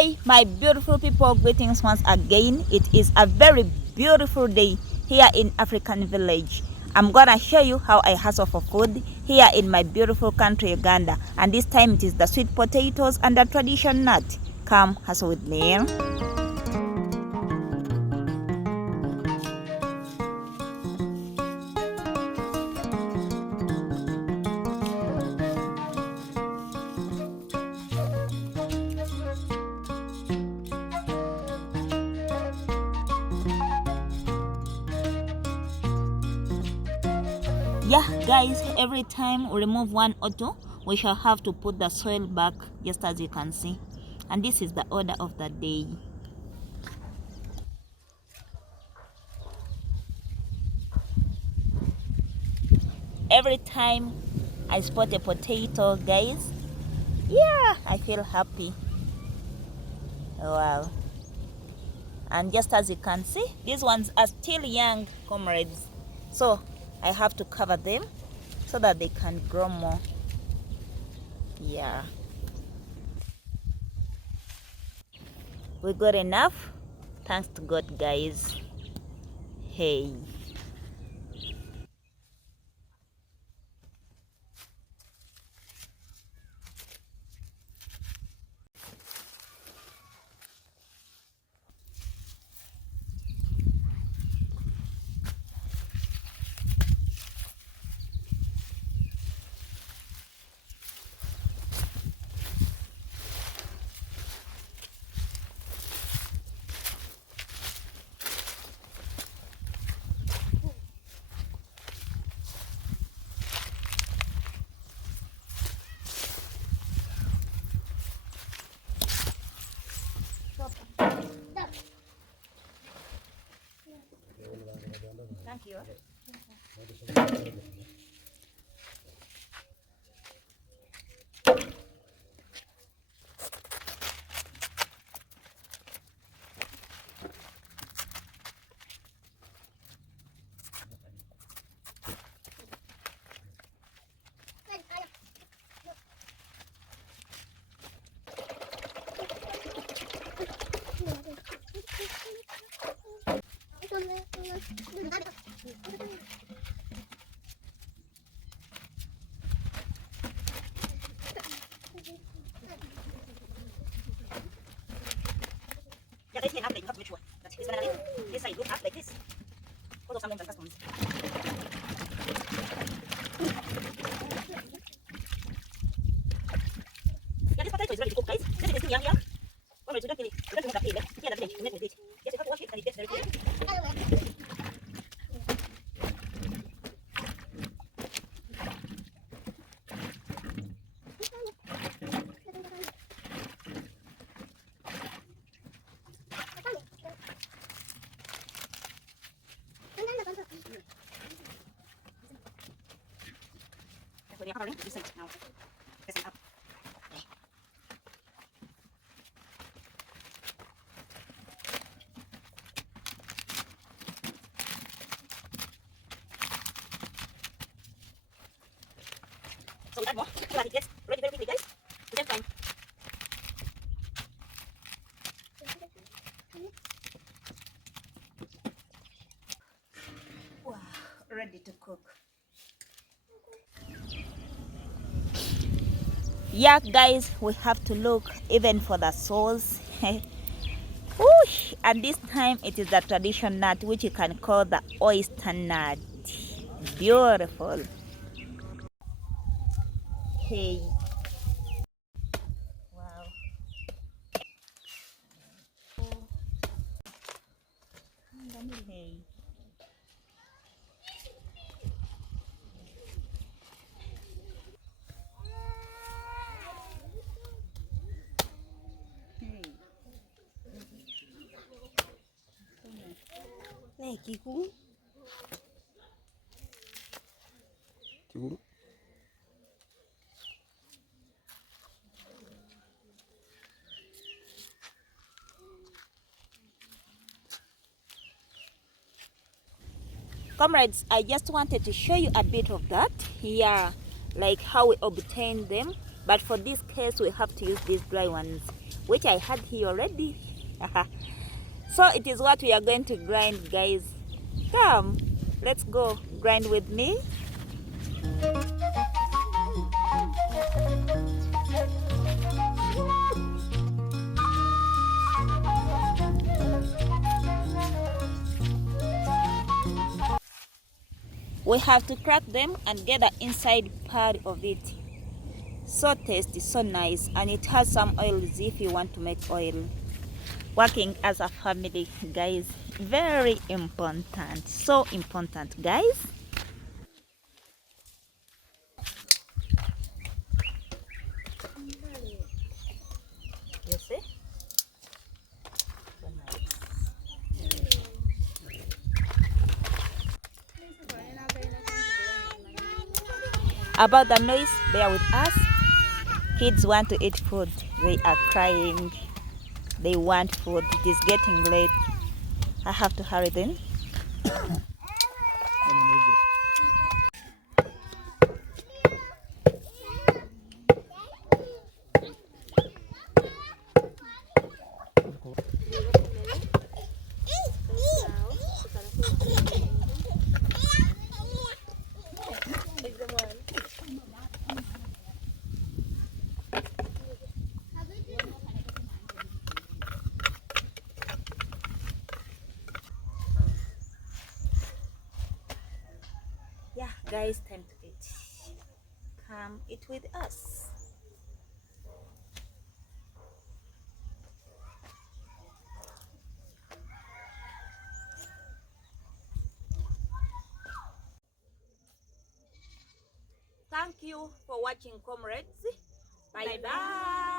Hey my beautiful people, greetings once again. It is a very beautiful day here in African village. I'm gonna show you how I hustle for food here in my beautiful country Uganda, and this time it is the sweet potatoes and the tradition nut. Come hustle with me. Yeah guys, every time we remove one or two, we shall have to put the soil back, just as you can see, and this is the order of the day. Every time I spot a potato, guys, yeah, I feel happy. Wow. And just as you can see, these ones are still young, comrades, so I have to cover them so that they can grow more. Yeah, we got enough, thanks to God, guys. Hey, thank you. Yeah, guys, up, like, you have to make sure that this banana leaf, this side goes up like this. Although sometimes the customs. Yeah, this potato is ready to cook, guys. This is still young here. Alright, so don't really, we don't remove the peel. Here, the village, we make with it. Yes, you have to wash it and it gets very clean. So they are covering this side now. This side up. Okay. So we add more so that it gets ready very quickly, guys. We take time. Wow, ready to cook. Yeah guys, we have to look even for the sauce. Whoosh. And this time it is the tradition nut, which you can call the oyster nut. Beautiful. Hey, wow. Hey. Hey, Kibuku. Kibuku. Comrades, I just wanted to show you a bit of that here, like how we obtain them. But for this case, we have to use these dry ones. which I had here already. So it is what we are going to grind, guys. Come, let's go grind with me. We have to crack them and get the inside part of it. So tasty, so nice, and it has some oils if you want to make oil. Working as a family, guys, very important, so important, guys. You see? So nice. About the noise, bear with us. Kids want to eat food. They are crying. They want food. It is getting late. I have to hurry then. Yeah, guys, time to eat. Come eat with us. Thank you for watching, comrades. Bye bye.